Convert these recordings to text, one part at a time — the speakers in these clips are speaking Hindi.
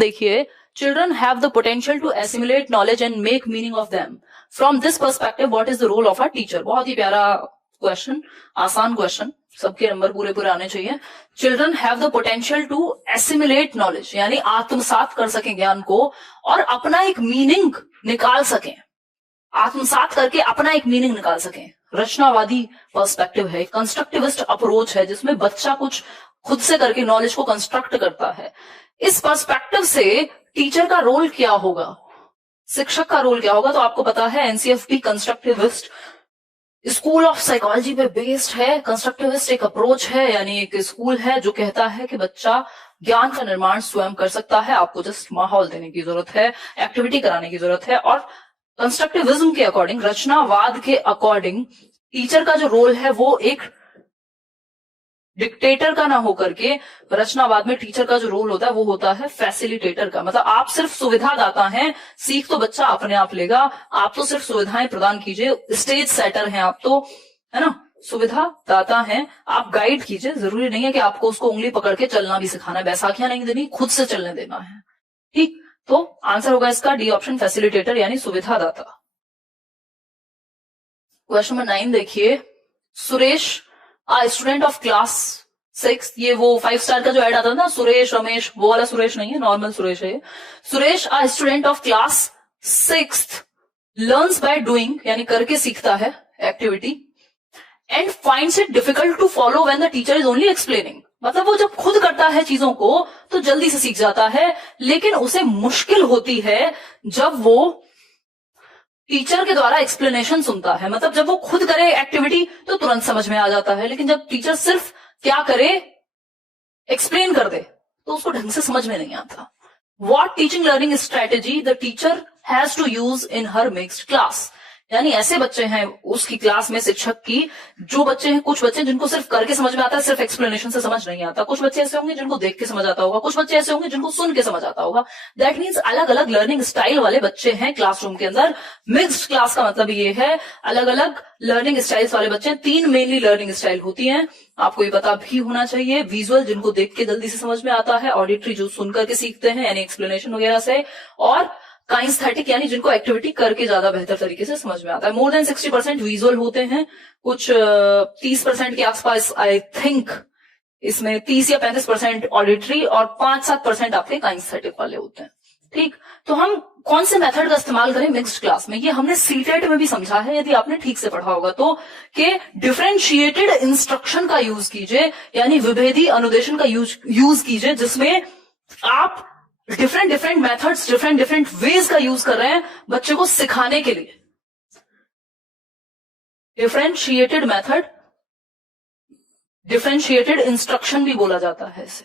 देखिए, children have the potential to assimilate knowledge and make meaning of them. From this perspective, what is the role of a teacher? बहुत ही प्यारा क्वेश्चन, आसान क्वेश्चन, सबके नंबर पूरे पूरे आने चाहिए. Children have the potential to assimilate knowledge, यानी आत्मसात कर सकें ज्ञान को और अपना एक मीनिंग निकाल सकें. आत्मसात करके अपना एक मीनिंग निकाल सकें. रचनावादी पर्सपेक्टिव है, कंस्ट्रक्टिविस्ट अप्रोच है, जिसमें बच्चा कुछ खुद से करके नॉलेज को कंस्ट्रक्ट करता है. इस पर्सपेक्टिव से टीचर का रोल क्या होगा, शिक्षक का रोल क्या होगा? तो आपको पता है एनसीएफपी कंस्ट्रक्टिविस्ट स्कूल ऑफ साइकोलॉजी पे बेस्ड है. कंस्ट्रक्टिविस्ट एक अप्रोच है, यानी एक स्कूल है जो कहता है कि बच्चा ज्ञान का निर्माण स्वयं कर सकता है, आपको जस्ट माहौल देने की जरूरत है, एक्टिविटी कराने की जरूरत है. और कंस्ट्रक्टिविज्म के अकॉर्डिंग, रचनावाद के अकॉर्डिंग, टीचर का जो रोल है वो एक डिक्टेटर का ना होकर के, रचनावाद में टीचर का जो रोल होता है वो होता है फैसिलिटेटर का. मतलब आप सिर्फ सुविधा दाता हैं, सीख तो बच्चा अपने आप लेगा, आप तो सिर्फ सुविधाएं प्रदान कीजिए. स्टेज सेटर हैं आप तो, है ना, सुविधा दाता हैं, आप गाइड कीजिए. जरूरी नहीं है कि आपको उसको उंगली पकड़ के चलना भी सिखाना है, बैसाखियां नहीं देनी, खुद से चलने देना है. ठीक, तो आंसर होगा इसका डी ऑप्शन, फैसिलिटेटर यानी सुविधा दाता. क्वेश्चन नंबर 9 देखिए. सुरेश स्टूडेंट ऑफ क्लास 6, ये वो 5 स्टार का जो ऐड आता था ना, सुरेश रमेश, वो वाला सुरेश नहीं है, नॉर्मल सुरेश है. Suresh student of class 6 learns by doing, यानी करके सीखता है activity, and finds it difficult to follow when the teacher is only explaining. मतलब वो जब खुद करता है चीजों को तो जल्दी से सीख जाता है, लेकिन उसे मुश्किल होती है जब वो टीचर के द्वारा एक्सप्लेनेशन सुनता है. मतलब जब वो खुद करे एक्टिविटी तो तुरंत समझ में आ जाता है, लेकिन जब टीचर सिर्फ क्या करे, एक्सप्लेन कर दे, तो उसको ढंग से समझ में नहीं आता. What teaching learning strategy the teacher has to use in her mixed class, यानी ऐसे बच्चे हैं उसकी क्लास में शिक्षक की, जो बच्चे हैं, कुछ बच्चे जिनको सिर्फ करके समझ में आता है, सिर्फ एक्सप्लेनेशन से समझ नहीं आता. कुछ बच्चे ऐसे होंगे जिनको देख के समझ आता होगा, कुछ बच्चे ऐसे होंगे जिनको सुन के समझ आता होगा. दैट मीन्स अलग अलग लर्निंग स्टाइल वाले बच्चे हैं क्लासरूम के अंदर. मिक्स्ड क्लास का मतलब ये है अलग अलग लर्निंग स्टाइल्स वाले बच्चे. 3 मेनली लर्निंग स्टाइल होती हैं, आपको ये पता भी होना चाहिए. विजुअल, जिनको देख के जल्दी से समझ में आता है. ऑडिटरी, जो सुन करके सीखते हैं यानी एक्सप्लेनेशन वगैरह से. और काइंस्थेटिक, यानी जिनको एक्टिविटी करके ज्यादा बेहतर तरीके से समझ में आता है. मोर देन 60% विजुअल होते हैं, कुछ 30% के आसपास आई थिंक इसमें 30 या 35% ऑडिटरी, और 5-7% आपके काइंस्थेटिक वाले होते हैं. ठीक, तो हम कौन से मेथड का इस्तेमाल करें मिक्स्ड क्लास में, ये हमने सीटेट में भी समझा है, यदि आपने ठीक से पढ़ा होगा तो, कि डिफरेंशिएटेड इंस्ट्रक्शन का यूज कीजिए, यानी विभेदी अनुदेशन का यूज कीजिए, जिसमें आप डिफरेंट मेथड्स, डिफरेंट वेज का यूज कर रहे हैं बच्चे को सिखाने के लिए. डिफरेंशिएटेड मेथड, डिफरेंशिएटेड इंस्ट्रक्शन भी बोला जाता है इसे.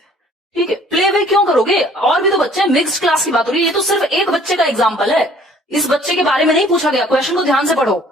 ठीक है, प्ले वे क्यों करोगे, और भी तो बच्चे हैं. मिक्स्ड क्लास की बात हो रही है, ये तो सिर्फ एक बच्चे का एग्जाम्पल है. इस बच्चे के बारे में नहीं पूछा गया, क्वेश्चन को ध्यान से पढ़ो.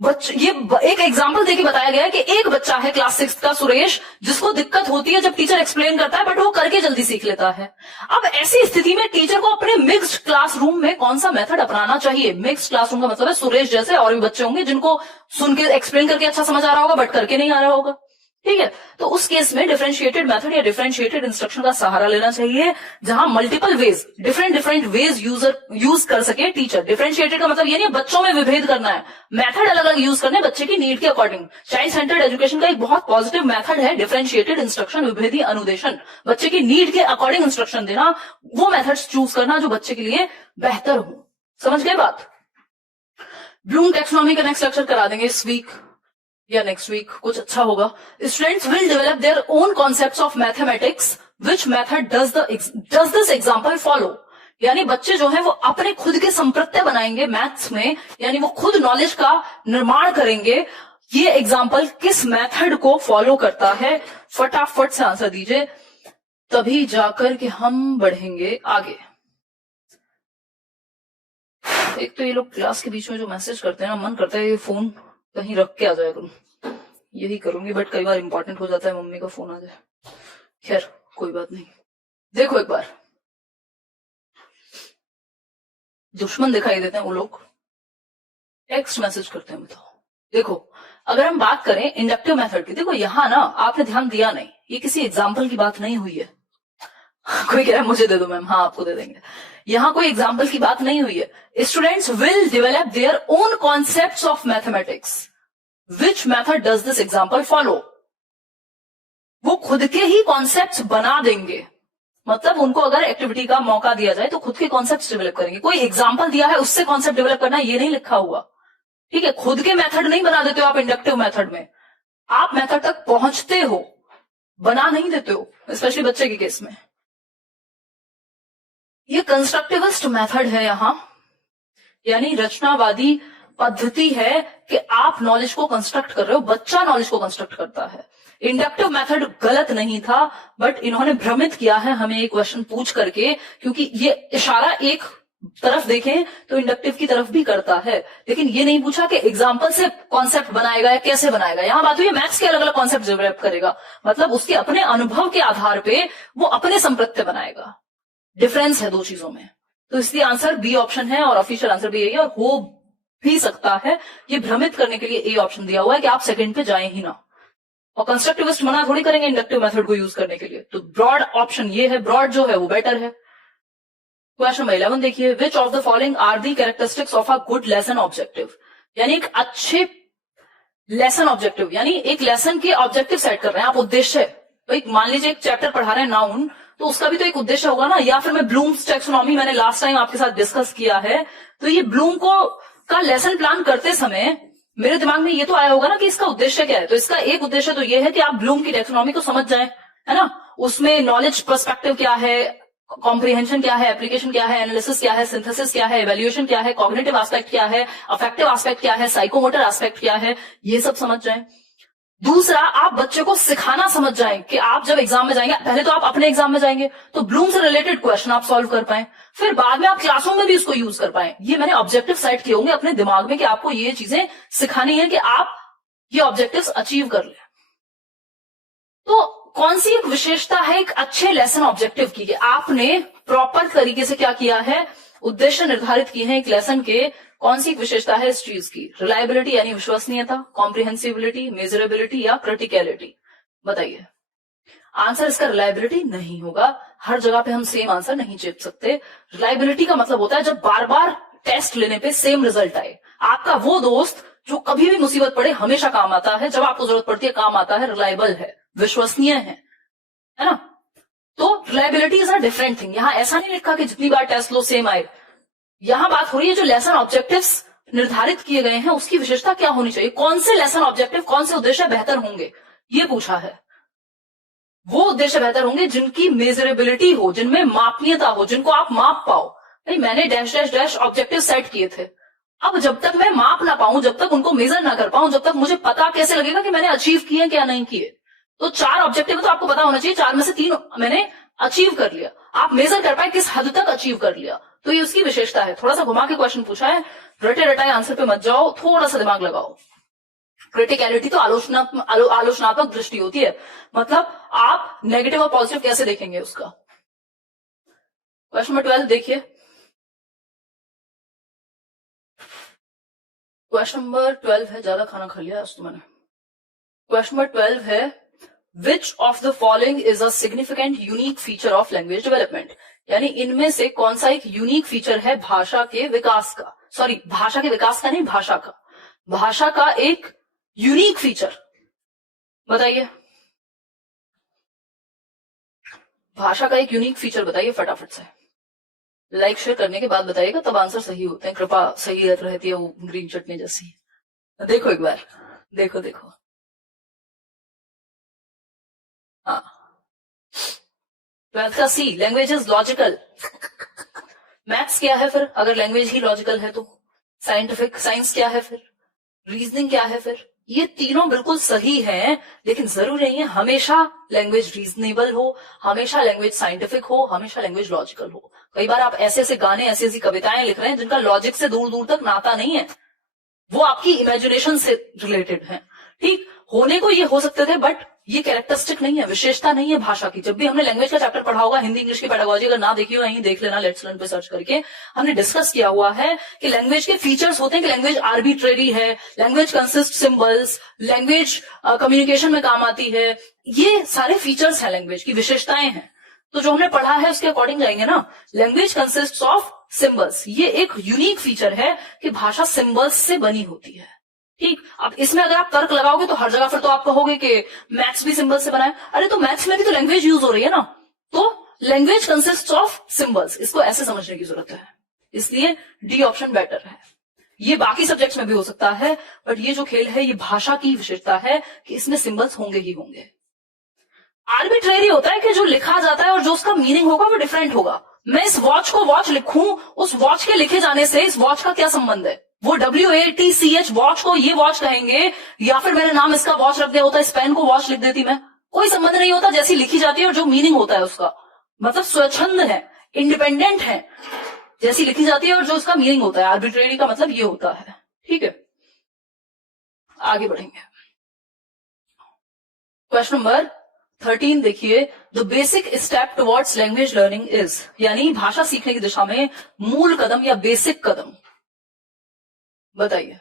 ये एक एग्जाम्पल देके बताया गया है कि एक बच्चा है क्लास 6 का सुरेश, जिसको दिक्कत होती है जब टीचर एक्सप्लेन करता है, बट वो करके जल्दी सीख लेता है. अब ऐसी स्थिति में टीचर को अपने मिक्स्ड क्लासरूम में कौन सा मेथड अपनाना चाहिए. मिक्स्ड क्लासरूम का मतलब है सुरेश जैसे और भी बच्चे होंगे जिनको सुन के एक्सप्लेन करके अच्छा समझ आ रहा होगा, बट करके नहीं आ रहा होगा. ठीक है, तो उस केस में डिफरेंशिएटेड मेथड या डिफरेंशिएटेड इंस्ट्रक्शन का सहारा लेना चाहिए, जहां multiple ways, different ways use कर सके टीचर. डिफरेंशिएटेड का मतलब ये नहीं बच्चों में विभेद करना है, मेथड अलग अलग यूज करने बच्चे की नीड के अकॉर्डिंग. चाइल्ड सेंटर्ड एजुकेशन का एक बहुत पॉजिटिव मेथड है डिफरेंशिएटेड इंस्ट्रक्शन, विभेदी अनुदेशन. बच्चे की नीड के अकॉर्डिंग इंस्ट्रक्शन देना, वो मेथड्स चूज करना जो बच्चे के लिए बेहतर हो. समझ गए बात. ब्लूम टैक्सोनॉमी का नेक्स्ट लेक्चर करा देंगे इस वीक या नेक्स्ट वीक, कुछ अच्छा होगा. Students will develop their own concepts of mathematics, which method does this example follow, यानी बच्चे जो है वो अपने खुद के संप्रत्यय बनाएंगे मैथ्स में, यानी वो खुद नॉलेज का निर्माण करेंगे. ये एग्जाम्पल किस मेथड को फॉलो करता है, फटाफट से आंसर दीजिए, तभी जाकर के हम बढ़ेंगे आगे. एक तो ये लोग क्लास के बीच में जो मैसेज करते हैं ना, मन करता है ये फोन कहीं रख के आ जाए करूं, यही करूंगी, बट कई बार इंपॉर्टेंट हो जाता है, मम्मी का फोन आ जाए. खैर कोई बात नहीं. देखो एक बार, दुश्मन दिखाई देते हैं वो लोग, टेक्स्ट मैसेज करते हैं. बताओ, देखो अगर हम बात करें इंडक्टिव मेथड की, देखो यहां ना आपने ध्यान दिया नहीं, ये किसी एग्जाम्पल की बात नहीं हुई है. कोई कह रहा है मुझे दे दो मैम, हाँ आपको दे देंगे। यहां कोई एग्जाम्पल की बात नहीं हुई है। Students will develop their own concepts of mathematics, which method does this example follow. वो खुद के ही कॉन्सेप्ट्स बना देंगे, मतलब उनको अगर एक्टिविटी का मौका दिया जाए तो खुद के कॉन्सेप्ट्स डेवलप करेंगे। कोई एग्जाम्पल दिया है उससे कॉन्सेप्ट डेवलप करना ये नहीं लिखा हुआ, ठीक है। खुद के मेथड नहीं बना देते हो आप इंडक्टिव मेथड में, आप मेथड तक पहुंचते हो, बना नहीं देते हो, स्पेशली बच्चे के केस में। ये कंस्ट्रक्टिविस्ट मेथड है यहां, यानी रचनावादी पद्धति है कि आप नॉलेज को कंस्ट्रक्ट कर रहे हो, बच्चा नॉलेज को कंस्ट्रक्ट करता है। इंडक्टिव मेथड गलत नहीं था, बट इन्होंने भ्रमित किया है हमें एक क्वेश्चन पूछ करके, क्योंकि ये इशारा एक तरफ देखें तो इंडक्टिव की तरफ भी करता है, लेकिन ये नहीं पूछा कि एग्जाम्पल से कॉन्सेप्ट बनाएगा या कैसे बनाएगा। यहां बात हुई मैथ्स के अलग अलग कॉन्सेप्ट डेवलप करेगा, मतलब उसके अपने अनुभव के आधार पे वो अपने संप्रत्य बनाएगा। डिफरेंस है दो चीजों में, तो इसलिए आंसर बी ऑप्शन है और ऑफिशियल आंसर भी यही है, और हो भी सकता है ये भ्रमित करने के लिए ए ऑप्शन दिया हुआ है कि आप सेकंड पे जाएं ही ना। और कंस्ट्रक्टिविस्ट मना थोड़ी करेंगे इंडक्टिव मेथड को यूज करने के लिए, तो ब्रॉड ऑप्शन ये है, ब्रॉड जो है वो बेटर है। क्वेश्चन नंबर 11 देखिए, which of the following are the characteristics of a good lesson objective. यानी एक अच्छे लेसन ऑब्जेक्टिव, यानी एक लेसन के ऑब्जेक्टिव सेट कर रहे हैं आप, उद्देश्य। भाई मान लीजिए एक चैप्टर पढ़ा रहे हैं नाउन, तो उसका भी तो एक उद्देश्य होगा ना। या फिर मैं ब्लूम्स टैक्सोनॉमी मैंने लास्ट टाइम आपके साथ डिस्कस किया है, तो ये ब्लूम को का लेसन प्लान करते समय मेरे दिमाग में ये तो आया होगा ना कि इसका उद्देश्य क्या है। तो इसका एक उद्देश्य तो ये है कि आप ब्लूम की टैक्सोनॉमी को समझ जाएं, है ना। उसमें नॉलेज पर्सपेक्टिव क्या है, कॉम्प्रिहेंशन क्या है, एप्लीकेशन क्या है, एनालिसिस क्या है, सिंथेसिस क्या है, इवैल्यूएशन क्या है, कॉग्निटिव एस्पेक्ट क्या है, अफेक्टिव एस्पेक्ट क्या है, साइकोमोटर एस्पेक्ट क्या है, ये सब समझ जाएं। दूसरा, आप बच्चे को सिखाना समझ जाएं कि आप जब एग्जाम में जाएंगे, पहले तो आप अपने एग्जाम में जाएंगे तो ब्लूम से रिलेटेड क्वेश्चन आप सॉल्व कर पाए, फिर बाद में आप क्लासों में भी उसको यूज कर पाए। ये मैंने ऑब्जेक्टिव सेट किए होंगे अपने दिमाग में कि आपको ये चीजें सिखानी है कि आप ये ऑब्जेक्टिव्स अचीव कर ले। तो कौन सी एक विशेषता है एक अच्छे लेसन ऑब्जेक्टिव की, कि आपने प्रॉपर तरीके से क्या किया है, उद्देश्य निर्धारित किए हैं एक लेसन के। कौन सी एक विशेषता है इस चीज की? रिलायबिलिटी यानी विश्वसनीयता, कॉम्प्रिहेंसिबिलिटी, मेजरेबिलिटी या क्रिटिकलिटी। बताइए। आंसर इसका रिलायबिलिटी नहीं होगा, हर जगह पे हम सेम आंसर नहीं चेप सकते। रिलायबिलिटी का मतलब होता है जब बार बार टेस्ट लेने पे सेम रिजल्ट आए। आपका वो दोस्त जो कभी भी मुसीबत पड़े हमेशा काम आता है, जब आपको जरूरत पड़ती है काम आता है, रिलायबल है, विश्वसनीय है ना। तो reliability is a different thing. यहां ऐसा नहीं लिखा कि जितनी बार टेस्ट लो सेम आए। यहां बात हो रही है जो लेसन ऑब्जेक्टिव्स निर्धारित किए गए हैं उसकी विशेषता क्या होनी चाहिए, कौन से लेसन ऑब्जेक्टिव, कौन से उद्देश्य बेहतर होंगे, ये पूछा है। वो उद्देश्य बेहतर होंगे जिनकी मेजरेबिलिटी हो, जिनमें मापनीयता हो, जिनको आप माप पाओ। भाई मैंने dash dash dash objective set किए थे, अब जब तक मैं माप ना पाऊं, जब तक उनको मेजर ना कर पाऊं, जब तक मुझे पता कैसे लगेगा कि मैंने अचीव किए क्या नहीं किए। तो 4 ऑब्जेक्टिव तो आपको पता होना चाहिए, 4 में से 3 मैंने अचीव कर लिया, आप मेजर कर पाए किस हद तक अचीव कर लिया, तो ये उसकी विशेषता है। थोड़ा सा घुमा के क्वेश्चन पूछा है, रटे रटाए आंसर पे मत जाओ, थोड़ा सा दिमाग लगाओ। क्रिटिकलिटी तो आलोचनात्मक दृष्टि होती है, मतलब आप नेगेटिव और पॉजिटिव कैसे देखेंगे उसका। क्वेश्चन नंबर 12 देखिए, क्वेश्चन नंबर 12 है, ज्यादा खाना खा लिया आज तो मैंने। क्वेश्चन नंबर 12 है, विच of the following is a significant unique feature of language development. यानी इनमें से कौन सा एक यूनिक फीचर है भाषा के विकास का, सॉरी भाषा के विकास का नहीं, भाषा का, भाषा का एक यूनिक फीचर बताइए। भाषा का एक यूनिक फीचर बताइए फटाफट से, लाइक शेयर करने के बाद बताइएगा, तब आंसर सही होते हैं, कृपा सही रहती है वो ग्रीन चटनी जैसी। देखो एक बार, देखो देखो, हाँ 12 का सी, लैंग्वेज इज लॉजिकल। मैथ्स क्या है फिर अगर लैंग्वेज ही लॉजिकल है तो? साइंटिफिक, साइंस क्या है फिर? रीजनिंग क्या है फिर? ये तीनों बिल्कुल सही हैं, लेकिन जरूरी नहीं है हमेशा लैंग्वेज रीजनेबल हो, हमेशा लैंग्वेज साइंटिफिक हो, हमेशा लैंग्वेज लॉजिकल हो। कई बार आप ऐसे ऐसे गाने, ऐसी ऐसी कविताएं लिख रहे हैं जिनका लॉजिक से दूर दूर तक नाता नहीं है, वो आपकी इमेजिनेशन से रिलेटेड है। ठीक होने को ये हो सकते थे, बट ये कैरेक्टरिस्टिक नहीं है, विशेषता नहीं है भाषा की। जब भी हमने लैंग्वेज का चैप्टर पढ़ा होगा, हिंदी इंग्लिश की पेडागोजी, अगर ना देखी हो यहीं देख लेना, लेट्स लर्न पे सर्च करके, हमने डिस्कस किया हुआ है कि लैंग्वेज के फीचर्स होते हैं कि लैंग्वेज आर्बिट्रेरी है, language consist symbols, language communication में काम आती है, ये सारे फीचर्स हैं, लैंग्वेज की विशेषताएं हैं। तो जो हमने पढ़ा है उसके अकॉर्डिंग जाएंगे ना। लैंग्वेज कंसिस्ट्स ऑफ सिंबल्स, ये एक यूनिक फीचर है कि भाषा सिंबल्स से बनी होती है। ठीक, अब इसमें अगर आप तर्क लगाओगे तो हर जगह फिर तो आप कहोगे कि मैथ्स भी सिंबल से बना है। अरे तो मैथ्स में भी तो लैंग्वेज यूज हो रही है ना, तो लैंग्वेज कंसिस्ट्स ऑफ सिंबल्स, इसको ऐसे समझने की जरूरत है। इसलिए डी ऑप्शन बेटर है। ये बाकी सब्जेक्ट्स में भी हो सकता है, बट ये जो खेल है ये भाषा की विशेषता है कि इसमें सिंबल्स होंगे ही होंगे। आर्बिट्रेरी होता है कि जो लिखा जाता है और जो उसका मीनिंग होगा वो डिफरेंट होगा। मैं इस वॉच को वॉच लिखूं, उस वॉच के लिखे जाने से इस वॉच का क्या संबंध है? वो WATCH वॉच को ये वॉच कहेंगे, या फिर मैंने नाम इसका वॉच रख दिया होता, इस पेन को वॉच लिख देती मैं, कोई संबंध नहीं होता। जैसी लिखी जाती है और जो मीनिंग होता है उसका, मतलब स्वच्छंद है, इंडिपेंडेंट है, जैसी लिखी जाती है और जो उसका मीनिंग होता है। आर्बिट्रेरी का मतलब ये होता है। ठीक है, आगे बढ़ेंगे। क्वेश्चन नंबर 13 देखिए, the basic step towards language learning is, यानी भाषा सीखने की दिशा में मूल कदम या बेसिक कदम बताइए।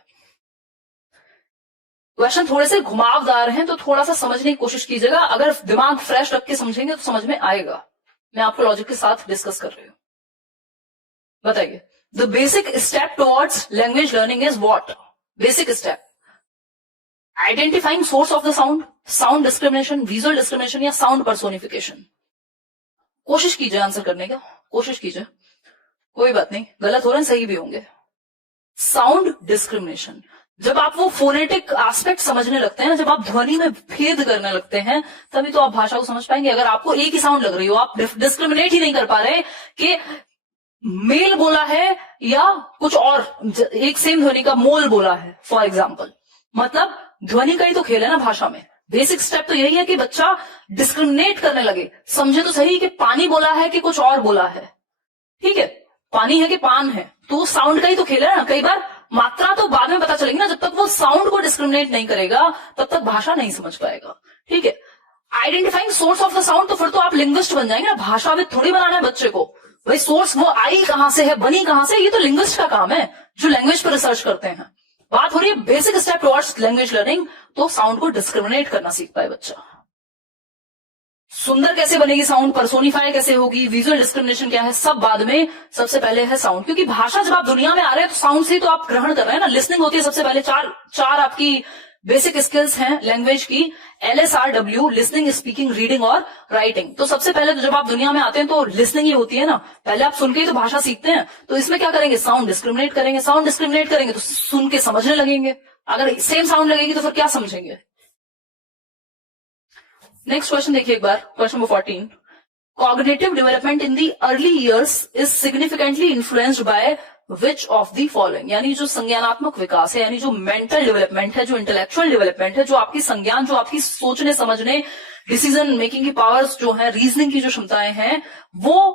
क्वेश्चन थोड़े से घुमावदार हैं तो थोड़ा सा समझने की कोशिश कीजिएगा। अगर दिमाग फ्रेश रख के समझेंगे तो समझ में आएगा। मैं आपको लॉजिक के साथ डिस्कस कर रही हूं। बताइए, the basic step towards language learning is what? Basic step, identifying source of the sound, sound discrimination, visual discrimination या साउंड पर्सोनिफिकेशन। कोशिश कीजिए आंसर करने का, कोशिश कीजिए, कोई बात नहीं, गलत हो रहे हैं सही भी होंगे। साउंड डिस्क्रिमिनेशन, जब आप वो फोनेटिक एस्पेक्ट समझने लगते हैं ना, जब आप ध्वनि में भेद करने लगते हैं, तभी तो आप भाषा को समझ पाएंगे। अगर आपको एक ही साउंड लग रही हो, आप डिस्क्रिमिनेट ही नहीं कर पा रहे कि मेल बोला है या कुछ और, एक सेम ध्वनि का मोल बोला है फॉर एग्जाम्पल, मतलब ध्वनि का ही तो खेल है ना भाषा में। बेसिक स्टेप तो यही है कि बच्चा डिस्क्रिमिनेट करने लगे, समझे तो सही कि पानी बोला है कि कुछ और बोला है। ठीक है, पानी है कि पान है, तो साउंड का ही तो खेल है ना। कई बार मात्रा तो बाद में पता चलेगी ना, जब तक वो साउंड को डिस्क्रिमिनेट नहीं करेगा तब तक भाषा नहीं समझ पाएगा। ठीक है, identifying source of the sound, तो फिर तो आप लिंग्विस्ट बन जाएंगे ना। भाषा में थोड़ी बनाना है बच्चे को, भाई सोर्स वो आई कहां से है, बनी कहां से, ये तो लिंग्विस्ट का काम है जो लैंग्वेज पर रिसर्च करते हैं। बात हो रही है basic step towards language learning, तो साउंड को डिस्क्रिमिनेट करना सीख पाए बच्चा। सुंदर कैसे बनेगी साउंड, पर्सोनिफाई कैसे होगी, विजुअल डिस्क्रिमिनेशन क्या है, सब बाद में। सबसे पहले है साउंड, क्योंकि भाषा जब आप दुनिया में आ रहे हैं तो साउंड से तो आप ग्रहण कर रहे हैं ना। लिसनिंग होती है सबसे पहले। चार आपकी बेसिक स्किल्स हैं लैंग्वेज की, LSRW, लिसनिंग, स्पीकिंग, रीडिंग और राइटिंग। तो सबसे पहले तो जब आप दुनिया में आते हैं तो लिसनिंग ही होती है ना, पहले आप सुन के ही तो भाषा सीखते हैं। तो इसमें क्या करेंगे, साउंड डिस्क्रिमिनेट करेंगे। साउंड डिस्क्रिमिनेट करेंगे तो सुन के समझने लगेंगे, अगर सेम साउंड लगेगी तो फिर क्या समझेंगे। नेक्स्ट क्वेश्चन देखिए एक बार, question number 14, cognitive development in the early years is significantly influenced by which of the following, यानी जो संज्ञानात्मक विकास है, यानी जो मेंटल डेवलपमेंट है, जो इंटेलेक्चुअल डेवलपमेंट है, जो आपकी संज्ञान, जो आपकी सोचने समझने, डिसीजन मेकिंग की पावर्स जो है, रीजनिंग की जो क्षमताएं हैं, वो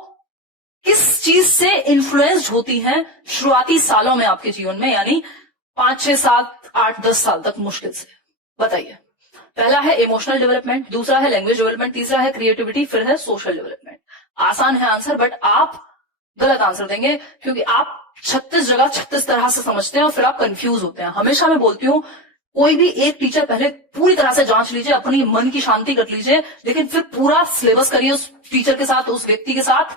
किस चीज से इन्फ्लुएंस्ड होती हैं शुरुआती सालों में आपके जीवन में, यानी 5, 6, 7, 8, 10 साल तक मुश्किल से। बताइए। पहला है इमोशनल डेवलपमेंट, दूसरा है लैंग्वेज डेवलपमेंट, तीसरा है क्रिएटिविटी, फिर है सोशल डेवलपमेंट। आसान है आंसर, बट आप गलत आंसर देंगे क्योंकि आप 36 जगह 36 तरह से समझते हैं और फिर आप कंफ्यूज होते हैं। हमेशा मैं बोलती हूँ, कोई भी एक टीचर पहले पूरी तरह से जांच लीजिए, अपनी मन की शांति कर लीजिए, लेकिन फिर पूरा सिलेबस करिए उस टीचर के साथ, उस व्यक्ति के साथ,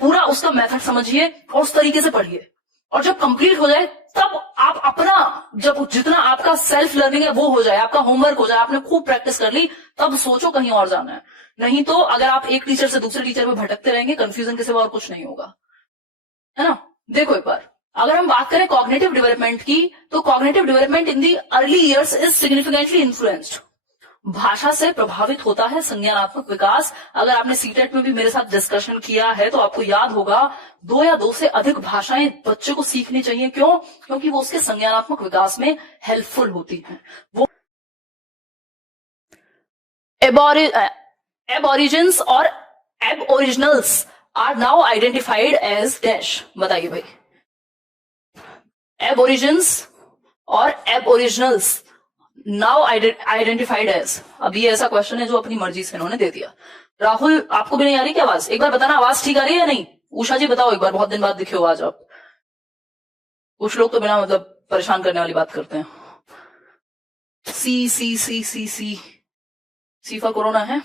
पूरा उसका मेथड समझिए और उस तरीके से पढ़िए। और जब कंप्लीट हो जाए तब आप अपना, जब जितना आपका सेल्फ लर्निंग है वो हो जाए, आपका होमवर्क हो जाए, आपने खूब प्रैक्टिस कर ली, तब सोचो कहीं और जाना है। नहीं तो अगर आप एक टीचर से दूसरे टीचर में भटकते रहेंगे, कंफ्यूजन के सिवा और कुछ नहीं होगा, है ना। देखो एक बार, अगर हम बात करें कॉग्निटिव डेवलपमेंट की, तो cognitive development in the early years is significantly influenced, भाषा से प्रभावित होता है संज्ञानात्मक विकास। अगर आपने सीटेट में भी मेरे साथ डिस्कशन किया है तो आपको याद होगा, 2 या 2 से अधिक भाषाएं बच्चे को सीखनी चाहिए। क्यों? क्योंकि वो उसके संज्ञानात्मक विकास में हेल्पफुल होती हैं। वो एबोरिजिन्स और aboriginals are now identified as dash. बताइए भाई, एबोरिजिन्स और एबओरिजिनल्स नाउ आइडेंटिफाइड एज। अब ये ऐसा क्वेश्चन है जो अपनी मर्जी से इन्होंने दे दिया। राहुल, आपको भी नहीं आ रही क्या आवाज? एक बार बताना आवाज ठीक आ रही है या नहीं। उषा जी बताओ एक बार, बहुत दिन बाद दिखे हो आज आप। कुछ लोग तो बिना मतलब परेशान करने वाली बात करते हैं। सी सी सी सी सी सीफा कोरोना है।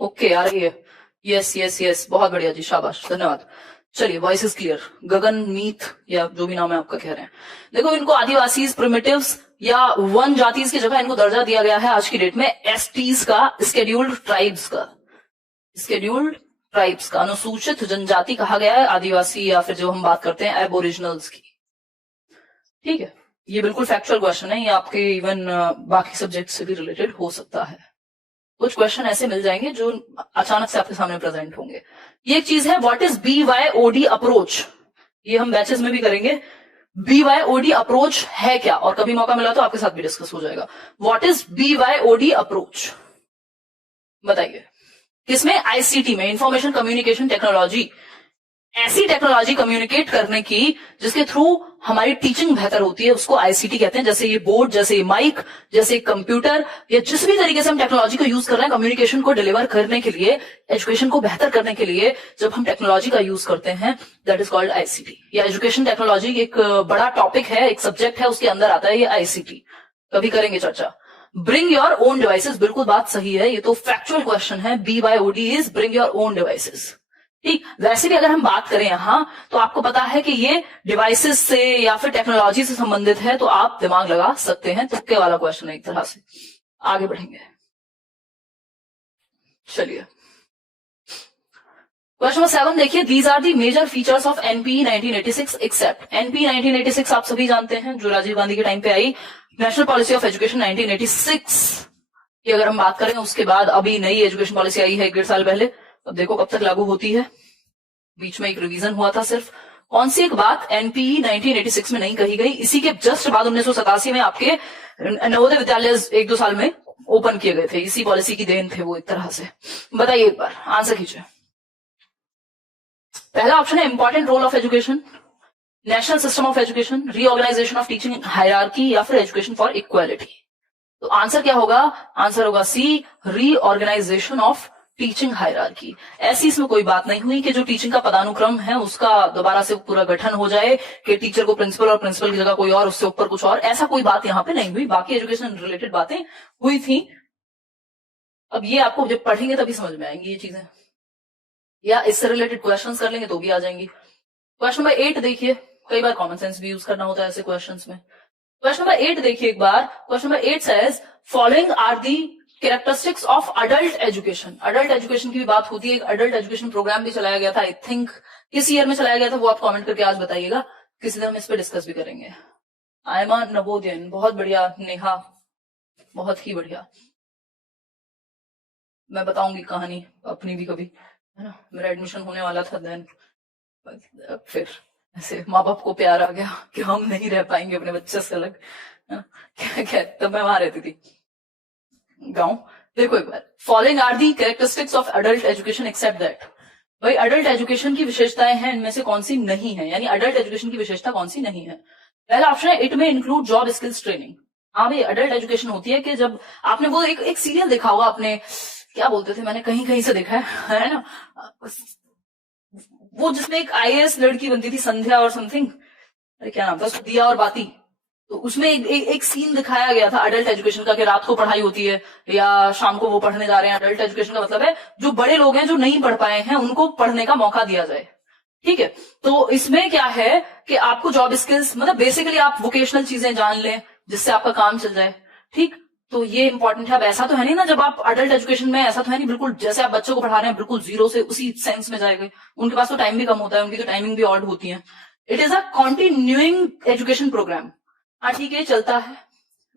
ओके आ रही है, यस यस यस, बहुत बढ़िया जी, शाबाश, धन्यवाद। चलिए, वॉइस इज क्लियर। गगन मीत या जो भी नाम है आपका कह रहे हैं, देखो इनको आदिवासी, प्रिमिटिव्स या वन जातीज की जगह इनको दर्जा दिया गया है आज की डेट में एसटीज का, स्केड्यूल्ड ट्राइब्स का, स्केड्यूल्ड ट्राइब्स का, अनुसूचित जनजाति कहा गया है आदिवासी, या फिर जो हम बात करते हैं एबोरिजिनल्स की। ठीक है, ये बिल्कुल फैक्चुअल क्वेश्चन है, ये आपके इवन बाकी सब्जेक्ट से भी रिलेटेड हो सकता है। कुछ क्वेश्चन ऐसे मिल जाएंगे जो अचानक से आपके सामने प्रेजेंट होंगे। ये एक चीज है, व्हाट इज BYOD अप्रोच, ये हम बैचेस में भी करेंगे। BYOD अप्रोच है क्या, और कभी मौका मिला तो आपके साथ भी डिस्कस हो जाएगा। व्हाट इज BYOD अप्रोच, बताइए। किसमें? ICT में, इंफॉर्मेशन कम्युनिकेशन टेक्नोलॉजी। ऐसी टेक्नोलॉजी कम्युनिकेट करने की जिसके थ्रू हमारी टीचिंग बेहतर होती है, उसको ICT कहते हैं। जैसे ये बोर्ड, जैसे ये माइक, जैसे कंप्यूटर, या जिस भी तरीके से हम टेक्नोलॉजी को यूज कर रहे हैं कम्युनिकेशन को डिलीवर करने के लिए, एजुकेशन को बेहतर करने के लिए, जब हम टेक्नोलॉजी का यूज करते हैं, दैट इज कॉल्ड ICT। या एजुकेशन टेक्नोलॉजी एक बड़ा टॉपिक है, एक सब्जेक्ट है, उसके अंदर आता है ये ICT, कभी करेंगे चर्चा। ब्रिंग योर ओन डिवाइसेस, बिल्कुल बात सही है, ये तो फैक्चुअल क्वेश्चन है। BYOD is bring your own devices. ठीक, वैसे भी अगर हम बात करें यहां, तो आपको पता है कि ये डिवाइसेस से या फिर टेक्नोलॉजी से संबंधित है, तो आप दिमाग लगा सकते हैं, तुक्के वाला क्वेश्चन है एक तरह से। आगे बढ़ेंगे, चलिए क्वेश्चन नंबर 7 देखिए, these are the major features of NPE 1986 except. NPE 1986 आप सभी जानते हैं, जो राजीव गांधी के टाइम पे आई, नेशनल पॉलिसी ऑफ एजुकेशन 1986 की अगर हम बात करें, उसके बाद अभी नई एजुकेशन पॉलिसी आई है 1.5 साल पहले। अब देखो कब तक लागू होती है, बीच में एक रिवीजन हुआ था सिर्फ। कौन सी एक बात NPE 1986 में नहीं कही गई, इसी के जस्ट बाद 1987 में आपके नवोदय विद्यालय 1-2 साल में ओपन किए गए थे, इसी पॉलिसी की देन थे वो एक तरह से। बताइए एक बार, आंसर कीजिए। पहला ऑप्शन है important role of education, national system of education, reorganisation of teaching hierarchy, या फिर एजुकेशन फॉर इक्वालिटी। तो आंसर क्या होगा? आंसर होगा C, reorganisation of teaching hierarchy. ऐसी इसमें कोई बात नहीं हुई कि जो टीचिंग का पदानुक्रम है उसका दोबारा से पूरा गठन हो जाए, कि टीचर को प्रिंसिपल और प्रिंसिपल की जगह कोई और, उससे ऊपर कुछ और, ऐसा कोई बात यहाँ पे नहीं हुई। बाकी एजुकेशन रिलेटेड बातें हुई थी। अब ये आपको जब पढ़ेंगे तभी समझ में आएंगी ये चीजें, या इससे रिलेटेड क्वेश्चंस कर लेंगे तो भी आ जाएंगी। क्वेश्चन नंबर 8 देखिए, कई बार कॉमन सेंस भी यूज करना होता है ऐसे क्वेश्चंस में। क्वेश्चन नंबर 8 देखिए एक बार। Question number 8 says following are the characteristics of adult education. Adult education की भी बात होती है, एक अडल्ट एजुकेशन प्रोग्राम भी चलाया गया था, आई थिंक किस ईयर में चलाया गया था वो आप कमेंट करके आज बताइएगा, किसी दिन हम इस पर डिस्कस भी करेंगे। आयमा नवोदयन, बहुत बढ़िया। नेहा, बहुत ही बढ़िया। मैं बताऊंगी कहानी अपनी भी कभी, है ना। मेरा एडमिशन होने वाला था देन, फिर ऐसे माँ बाप को प्यार आ गया कि हम नहीं रह पाएंगे अपने बच्चे से अलग, क्या तब मैं वहां रहती थी गांव। देखो एक बार, following are the characteristics of adult education except that. भाई अडल्ट एजुकेशन की विशेषताएं हैं, इनमें से कौन सी नहीं है, यानी अडल्ट एजुकेशन की विशेषता कौन सी नहीं है। पहला ऑप्शन है इट में इंक्लूड जॉब स्किल्स ट्रेनिंग। हाँ भाई, अडल्ट एजुकेशन होती है कि जब आपने वो एक सीरियल देखा होगा आपने, क्या बोलते थे, मैंने कहीं कहीं से देखा है ना, वो जिसमें एक IAS लड़की बनती थी, संध्या और समथिंग, अरे क्या नाम था, दिया और बाती। तो उसमें एक सीन दिखाया गया था अडल्ट एजुकेशन का, कि रात को पढ़ाई होती है या शाम को वो पढ़ने जा रहे हैं। अडल्ट एजुकेशन का मतलब है जो बड़े लोग हैं जो नहीं पढ़ पाए हैं उनको पढ़ने का मौका दिया जाए। ठीक है, तो इसमें क्या है कि आपको जॉब स्किल्स, मतलब बेसिकली आप वोकेशनल चीजें जान लें जिससे आपका काम चल जाए। ठीक, तो ये इंपॉर्टेंट है। अब ऐसा तो है नहीं ना, जब आप अडल्ट एजुकेशन में, ऐसा तो है नहीं बिल्कुल जैसे आप बच्चों को पढ़ा रहे हैं बिल्कुल जीरो से उसी सेंस में जाएगा। उनके पास तो टाइम भी कम होता है, उनकी तो टाइमिंग भी ऑड होती है। It is a continuing education programme. हाँ ठीक है, चलता है,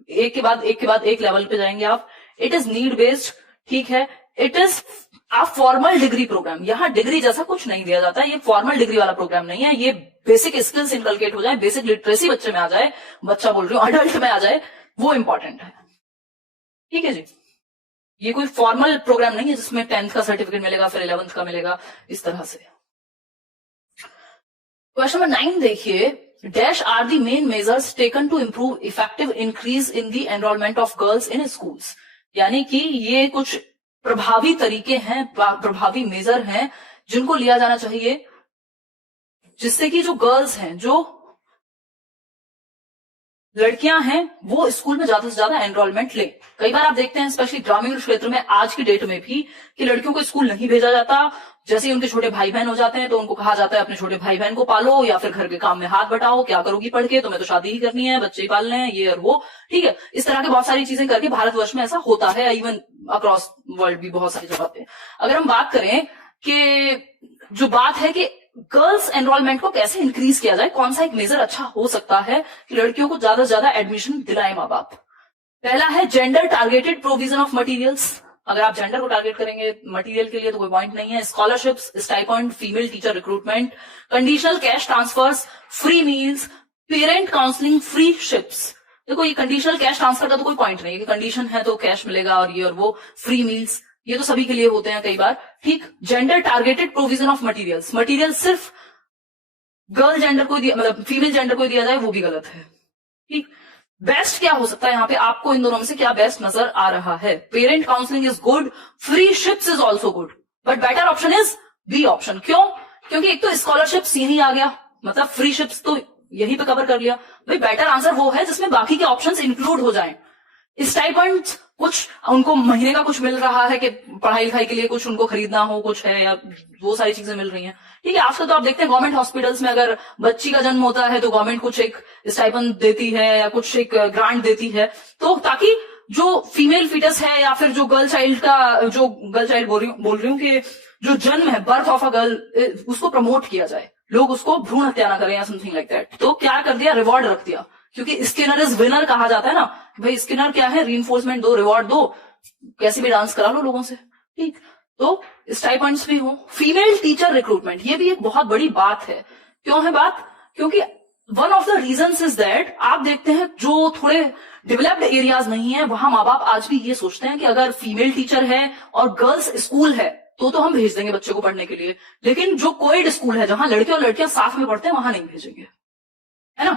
एक के बाद एक लेवल पे जाएंगे आप। इट इज नीड बेस्ड, ठीक है। It is a formal degree programme. यहाँ डिग्री जैसा कुछ नहीं दिया जाता है, ये फॉर्मल डिग्री वाला प्रोग्राम नहीं है। ये बेसिक स्किल्स इनकलकेट हो जाए, बेसिक लिटरेसी बच्चे में आ जाए, बच्चा बोल रही हूँ अडल्ट में आ जाए, वो इंपॉर्टेंट है। ठीक है जी, ये कोई फॉर्मल प्रोग्राम नहीं है जिसमें 10th का सर्टिफिकेट मिलेगा फिर 11th का मिलेगा, इस तरह से। क्वेश्चन नंबर 9 देखिए, dash are the main measures taken to improve effective increase in the enrolment of girls in schools. यानी कि ये कुछ प्रभावी तरीके हैं, प्रभावी मेजर हैं जिनको लिया जाना चाहिए जिससे कि जो गर्ल्स हैं, जो लड़कियां हैं वो स्कूल में ज्यादा से ज्यादा एनरोलमेंट ले। कई बार आप देखते हैं स्पेशली ग्रामीण क्षेत्र में आज की डेट में भी कि लड़कियों को स्कूल नहीं भेजा जाता। जैसे ही उनके छोटे भाई बहन हो जाते हैं तो उनको कहा जाता है अपने छोटे भाई बहन को पालो या फिर घर के काम में हाथ बटाओ, क्या करोगी पढ़ के, तुम्हें तो शादी ही करनी है, बच्चे ही पालने हैं, ये और वो। ठीक है, इस तरह के बहुत सारी चीजें करके भारतवर्ष में ऐसा होता है, इवन अक्रॉस वर्ल्ड भी बहुत सारी जगह पे। अगर हम बात करें कि जो बात है कि गर्ल्स एनरोलमेंट को कैसे इंक्रीज किया जाए, कौन सा एक मेजर अच्छा हो सकता है कि लड़कियों को ज्यादा से ज्यादा एडमिशन दिलाए माँ बाप। पहला है gender targeted provision of materials. अगर आप जेंडर को टारगेट करेंगे मटेरियल के लिए तो कोई पॉइंट नहीं है। Scholarships, stipend, female teacher recruitment, conditional cash transfers, free meals, parent counselling, freeships. देखो ये कंडीशनल कैश ट्रांसफर का तो कोई पॉइंट नहीं है कि कंडीशन है तो कैश मिलेगा और ये और वो। फ्री मील्स ये तो सभी के लिए होते हैं कई बार। ठीक, gender targeted provision of materials, material सिर्फ गर्ल जेंडर को दिया, मतलब फीमेल जेंडर को दिया जाए वो भी गलत है। ठीक, बेस्ट क्या हो सकता है यहाँ पे, आपको इन दोनों में से क्या बेस्ट नजर आ रहा है? Parent counselling is good, freeships is also good, but better option is b option. क्यों? क्योंकि एक तो स्कॉलरशिप्स यही आ गया, मतलब फ्री शिप्स तो यही पे कवर कर लिया। भाई बेटर आंसर वो है जिसमें बाकी के ऑप्शंस इंक्लूड हो जाएं। स्टाइपेंड्स, कुछ उनको महीने का कुछ मिल रहा है कि पढ़ाई लिखाई के लिए कुछ उनको खरीदना हो कुछ है, या वो सारी चीजें मिल रही हैं। ठीक है, आजकल तो आप देखते हैं गवर्नमेंट हॉस्पिटल्स में अगर बच्ची का जन्म होता है तो गवर्नमेंट कुछ एक स्टाइपेंड देती है या कुछ एक ग्रांट देती है, तो ताकि जो फीमेल फीटस है या फिर जो गर्ल चाइल्ड का, जो गर्ल चाइल्ड बोल रही हूँ कि जो जन्म है, बर्थ ऑफ अ गर्ल, उसको प्रमोट किया जाए, लोग उसको भ्रूण हत्या ना करें या समथिंग लाइक दैट। तो क्या कर दिया, रिवॉर्ड रख दिया, क्योंकि स्किनर इज विनर कहा जाता है ना। भाई स्किनर क्या है, रीइंफोर्समेंट दो, रिवॉर्ड दो, कैसे भी डांस करा लो लोगों से। ठीक, तो स्टाइपेंड्स भी हो। फीमेल टीचर रिक्रूटमेंट, ये भी एक बहुत बड़ी बात है। क्यों है बात? क्योंकि one of the reasons is that आप देखते हैं जो थोड़े डेवलप्ड एरियाज नहीं है वहां माँ बाप आज भी ये सोचते हैं कि अगर फीमेल टीचर है और गर्ल्स स्कूल है तो हम भेज देंगे बच्चे को पढ़ने के लिए, लेकिन जो कोएड स्कूल है जहां लड़के और लड़कियां साथ में पढ़ते हैं वहां नहीं भेजेंगे, है ना।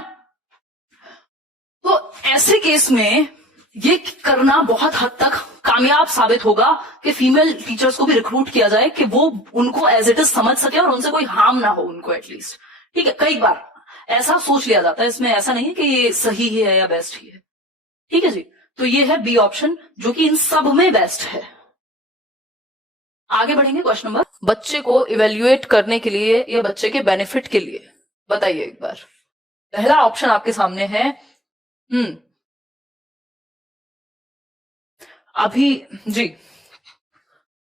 तो ऐसे केस में ये करना बहुत हद तक कामयाब साबित होगा कि फीमेल टीचर्स को भी रिक्रूट किया जाए कि वो उनको एज इट इज समझ सके और उनसे कोई हार्म ना हो उनको एटलीस्ट। ठीक है, कई बार ऐसा सोच लिया जाता है, इसमें ऐसा नहीं है कि ये सही ही है या बेस्ट ही है। ठीक है जी, तो ये है बी ऑप्शन जो कि इन सब में बेस्ट है। आगे बढ़ेंगे क्वेश्चन नंबर, बच्चे को इवेल्युएट करने के लिए या बच्चे के बेनिफिट के लिए बताइए एक बार। पहला ऑप्शन आपके सामने है अभी जी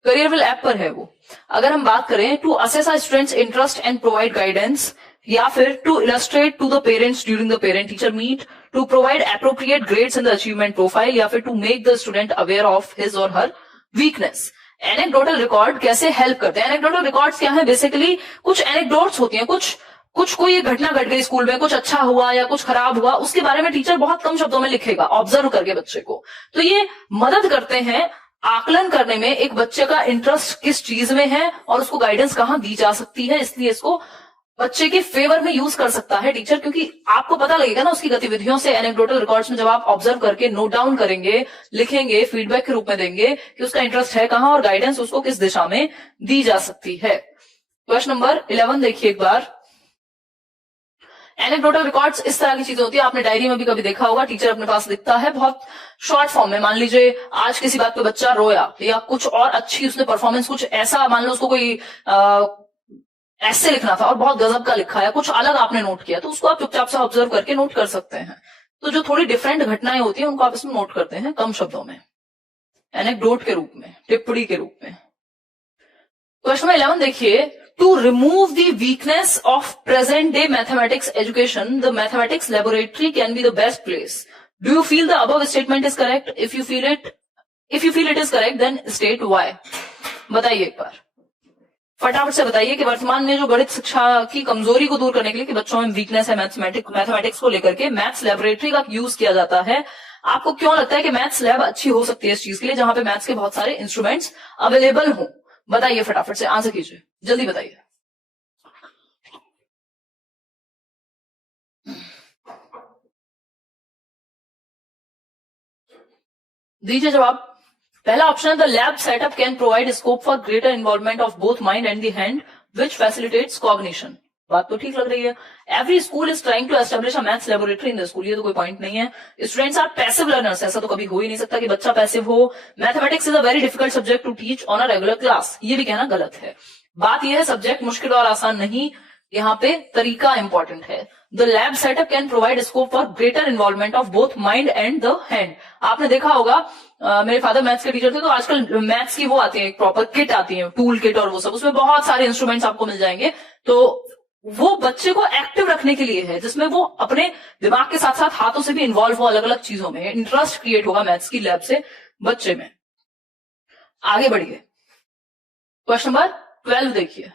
करियरविल ऐप पर है वो। अगर हम बात करें to assess a student's interest and provide guidance, या फिर to illustrate to the parents during the parent teacher meet, to provide appropriate grades in the achievement profile, या फिर to make the student aware of his or her weakness. Anecdotal record कैसे हेल्प करते हैं? एनेक्डोटल रिकॉर्ड्स क्या है? बेसिकली कुछ एनेक्डोट्स होती हैं, कुछ कोई एक घटना घट गई स्कूल में, कुछ अच्छा हुआ या कुछ खराब हुआ, उसके बारे में टीचर बहुत कम शब्दों में लिखेगा ऑब्जर्व करके बच्चे को। तो ये मदद करते हैं आकलन करने में एक बच्चे का इंटरेस्ट किस चीज में है और उसको गाइडेंस कहाँ दी जा सकती है, इसलिए इसको बच्चे के फेवर में यूज कर सकता है टीचर, क्योंकि आपको पता लगेगा ना उसकी गतिविधियों से। एनेक्डोटल रिकॉर्ड्स में जब आप ऑब्जर्व करके नोट डाउन करेंगे, लिखेंगे, फीडबैक के रूप में देंगे कि उसका इंटरेस्ट है कहाँ और गाइडेंस उसको किस दिशा में दी जा सकती है। क्वेश्चन नंबर 11 देखिए एक बार। एनेक्डोटल रिकॉर्ड्स इस तरह की चीजें होती है, आपने डायरी में भी कभी देखा होगा, टीचर अपने पास लिखता है बहुत शॉर्ट फॉर्म में। मान लीजिए आज किसी बात पे बच्चा रोया या कुछ और अच्छी उसने परफॉर्मेंस, कुछ ऐसा मान लो उसको कोई ऐसे लिखना था और बहुत गजब का लिखा है, कुछ अलग आपने नोट किया, तो उसको आप चुपचाप से ऑब्जर्व करके नोट कर सकते हैं। तो जो थोड़ी डिफरेंट घटनाएं होती है उनको आप इसमें नोट करते हैं कम शब्दों में, एनेक्डोट के रूप में, टिप्पणी के रूप में। क्वेश्चन नंबर 11 देखिए। To remove the weakness of present day mathematics education, the mathematics laboratory can be the best place. Do you feel the above statement is correct? If you feel it is correct then state why. बताइए एक बार, फटाफट से बताइए कि वर्तमान में जो गणित शिक्षा की कमजोरी को दूर करने के लिए कि बच्चों में वीकनेस है मैथमेटिक्स को लेकर के, मैथ्स लेबोरेटरी का यूज किया जाता है। आपको क्यों लगता है कि मैथ्स लैब अच्छी हो सकती है इस चीज के लिए, जहां पे मैथ्स के बहुत सारे इंस्ट्रूमेंट्स अवेलेबल हों? बताइए फटाफट से, आंसर कीजिए, जल्दी बताइए। दीजिए जवाब। पहला ऑप्शन है the lab setup can provide scope for greater involvement of both mind and the hand which facilitates cognition. बात तो ठीक लग रही है। Every school is trying to establish a maths laboratory in the school, ये तो कोई पॉइंट नहीं है। स्टूडेंट्स आर पैसिव लर्नर्स, ऐसा तो कभी हो ही नहीं सकता कि बच्चा पैसिव हो। Mathematics is a very difficult subject to teach on a regular class, ये भी कहना गलत है। बात यह है सब्जेक्ट मुश्किल और आसान नहीं, यहाँ पे तरीका इंपॉर्टेंट है। The lab setup can provide scope for greater involvement of both mind and the hand. आपने देखा होगा, मेरे फादर मैथ्स के टीचर थे, तो आजकल मैथ्स की वो आती है, प्रॉपर किट आती है, टूल किट और वो सब, उसमें बहुत सारे इंस्ट्रूमेंट्स आपको मिल जाएंगे। तो वो बच्चे को एक्टिव रखने के लिए है, जिसमें वो अपने दिमाग के साथ साथ हाथों से भी इन्वॉल्व हो अलग अलग चीजों में। इंटरेस्ट क्रिएट होगा मैथ्स की लैब से बच्चे में। आगे बढ़िए, क्वेश्चन नंबर 12 देखिए।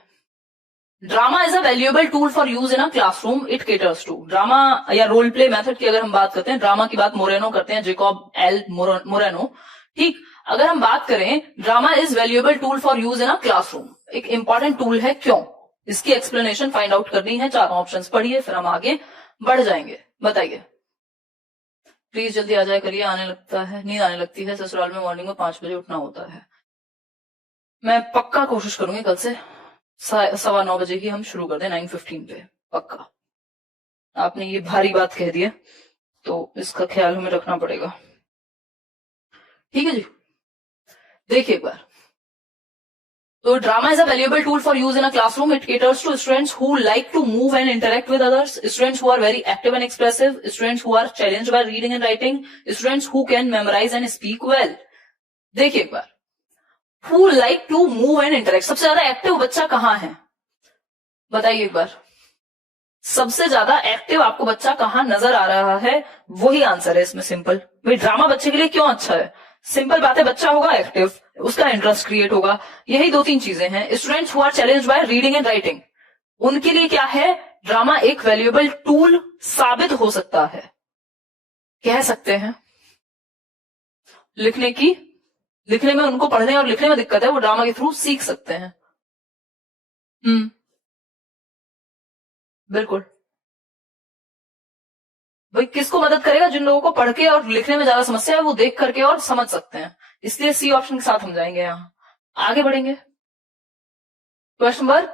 Drama is a valuable tool for use in a classroom, it caters to. Drama या रोल प्ले मेथड की अगर हम बात करते हैं, ड्रामा की बात मोरेनो करते हैं, जेकॉब एल मोरेनो, ठीक। अगर हम बात करें, drama is valuable tool for use in a classroom, एक इंपॉर्टेंट टूल है, क्यों? इसकी एक्सप्लेनेशन फाइंड आउट करनी है। चारों ऑप्शंस पढ़िए, फिर हम आगे बढ़ जाएंगे। बताइए प्लीज, जल्दी आ जाए करिए, आने लगता है, नींद आने लगती है, ससुराल में मॉर्निंग में 5 बजे उठना होता है। मैं पक्का कोशिश करूंगी कल से 9:15 बजे ही हम शुरू कर दें, 9:15 पे, पक्का। आपने ये भारी बात कह दी है, तो इसका ख्याल हमें रखना पड़ेगा, ठीक है जी। देखिए एक बार, तो drama is a valuable tool for use in a classroom, it caters to students who like to move and interact with others, students who are very active and expressive, students who are challenged by reading and writing, students who can memorise and speak well. देखिए एक बार, who like to move and interact, सबसे ज्यादा एक्टिव बच्चा कहाँ है? बताइए एक बार, सबसे ज्यादा एक्टिव आपको बच्चा कहाँ नजर आ रहा है? वही आंसर है इसमें, सिंपल। भाई ड्रामा बच्चे के लिए क्यों अच्छा है? सिंपल बात है, बच्चा होगा एक्टिव, उसका इंटरेस्ट क्रिएट होगा, यही 2-3 चीजें हैं। Students who are challenged by reading and writing, उनके लिए क्या है? ड्रामा एक वैल्यूएबल टूल साबित हो सकता है, कह सकते हैं। लिखने में उनको पढ़ने और लिखने में दिक्कत है, वो ड्रामा के थ्रू सीख सकते हैं। बिल्कुल। भाई किसको मदद करेगा? जिन लोगों को पढ़ के और लिखने में ज्यादा समस्या है, वो देख करके और समझ सकते हैं। इसलिए सी ऑप्शन के साथ हम जाएंगे। यहां आगे बढ़ेंगे, क्वेश्चन नंबर